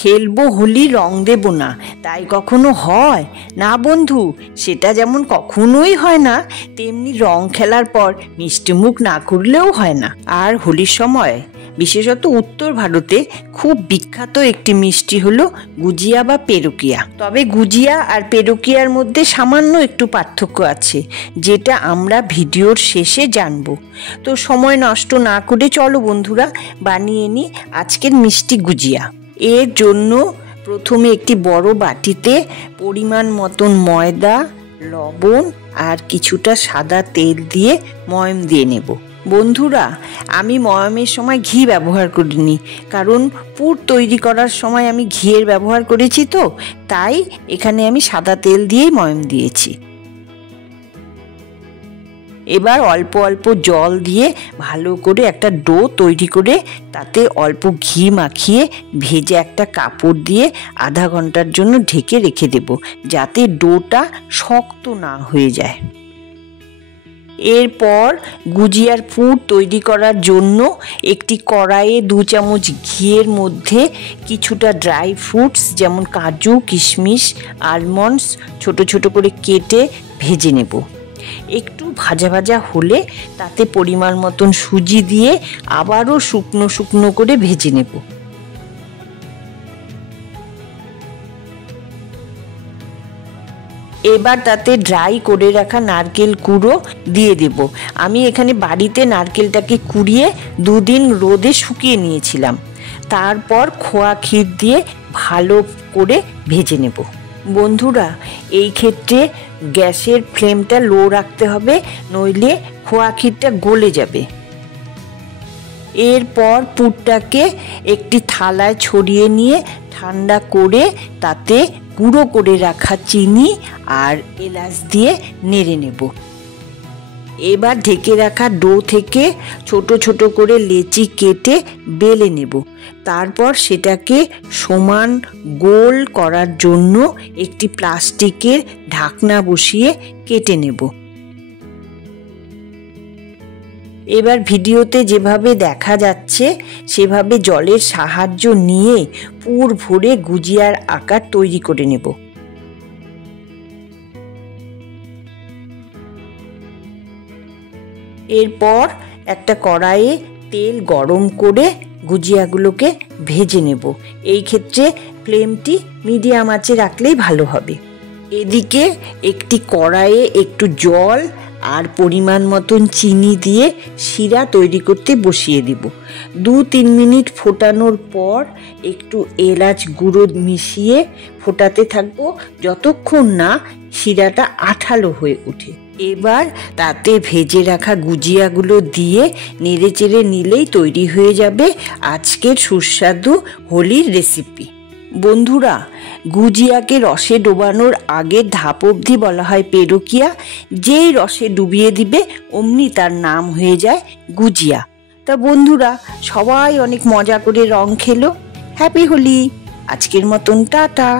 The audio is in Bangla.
খেলবো হোলি রং দেব না, তাই কখনো হয় না বন্ধু। সেটা যেমন কখনোই হয় না, তেমনি রং খেলার পর মিষ্টিমুখ না করলেও হয় না। আর হোলির সময় বিশেষত উত্তর ভারতে খুব বিখ্যাত একটি মিষ্টি হলো গুজিয়া বা পেরুকিয়া। তবে গুজিয়া আর পেরুকিয়ার মধ্যে সামান্য একটু পার্থক্য আছে, যেটা আমরা ভিডিওর শেষে জানবো। তো সময় নষ্ট না করে চলো বন্ধুরা বানিয়ে নিই আজকের মিষ্টি গুজিয়া। এর জন্য প্রথমে একটি বড় বাটিতে পরিমাণ মতন ময়দা, লবণ আর কিছুটা সাদা তেল দিয়ে ময়ম দিয়ে নেব। বন্ধুরা, আমি ময়মের সময় ঘি ব্যবহার করিনি, কারণ পুর তৈরি করার সময় আমি ঘিয়ের ব্যবহার করেছি, তো তাই এখানে আমি সাদা তেল দিয়েই ময়ম দিয়েছি। এবার অল্প অল্প জল দিয়ে ভালো করে একটা ডো তৈরি করে তাতে অল্প ঘি মাখিয়ে ভেজে একটা কাপড় দিয়ে আধা ঘন্টার জন্য ঢেকে রেখে দেব, যাতে ডোটা শক্ত না হয়ে যায়। এরপর গুজিয়ার পুর তৈরি করার জন্য একটি কড়াইয়ে 2 চামচ ঘিয়ের মধ্যে কিছুটা ড্রাই ফ্রুটস যেমন কাজু, কিশমিশ, আলমন্ডস ছোট ছোট করে কেটে ভেজে নেব। একটু ভাজা ভাজা হলে তাতে পরিমাণ মতন সুজি দিয়ে আবারও শুকনো শুকনো করে ভেজে নেব। এবার তাতে ড্রাই করে রাখা নারকেল কুড়ো দিয়ে দেব। আমি এখানে বাড়িতে নারকেলটাকে কুড়িয়ে 2 দিন রোদে শুকিয়ে নিয়েছিলাম। তারপর খোয়া ক্ষীর দিয়ে ভালো করে ভেজে নেব। বন্ধুরা, এই ক্ষেত্রে গ্যাসের ফ্লেমটা লো রাখতে হবে, নইলে খোয়া ক্ষীরটা গলে যাবে। এরপর পুরটাকে একটি থালায় ছড়িয়ে নিয়ে ঠান্ডা করে তাতে গুঁড়ো করে রাখা চিনি আর এলাচ দিয়ে নেড়ে নেব। এবার ঢেকে রাখা ডো থেকে ছোট ছোট করে লেচি কেটে বেলে নেব। তারপর সেটাকে সমান গোল করার জন্য একটি প্লাস্টিকের ঢাকনা বসিয়ে কেটে নেব। এবার ভিডিওতে যেভাবে দেখা যাচ্ছে সেভাবে জলের সাহায্য নিয়ে পুর ভরে গুজিয়ার আকার তৈরি করে নেব। এরপর একটা কড়াইয়ে তেল গরম করে গুজিয়াগুলোকে ভেজে নেব। এই ক্ষেত্রে ফ্লেমটি মিডিয়াম আঁচে রাখলেই ভালো হবে। এদিকে একটি কড়াইয়ে একটু জল আর পরিমাণ মতন চিনি দিয়ে শিরা তৈরি করতে বসিয়ে দিব। 2-3 মিনিট ফোটানোর পর একটু এলাচ গুঁড়ো মিশিয়ে ফোটাতে থাকবো যতক্ষণ না শিরাটা আঠালো হয়ে ওঠে। এবার তাতে ভেজে রাখা গুজিয়াগুলো দিয়ে নেড়ে চেড়ে নিলেই তৈরি হয়ে যাবে আজকের সুস্বাদু হোলির রেসিপি। বন্ধুরা, গুজিয়াকে রসে ডোবানোর আগের ধাপ অবধি বলা হয় পেরুকিয়া। যেই রসে ডুবিয়ে দিবে অমনি তার নাম হয়ে যায় গুজিয়া। তা বন্ধুরা, সবাই অনেক মজা করে রং খেলো। হ্যাপি হোলি। আজকের মতন টাটা।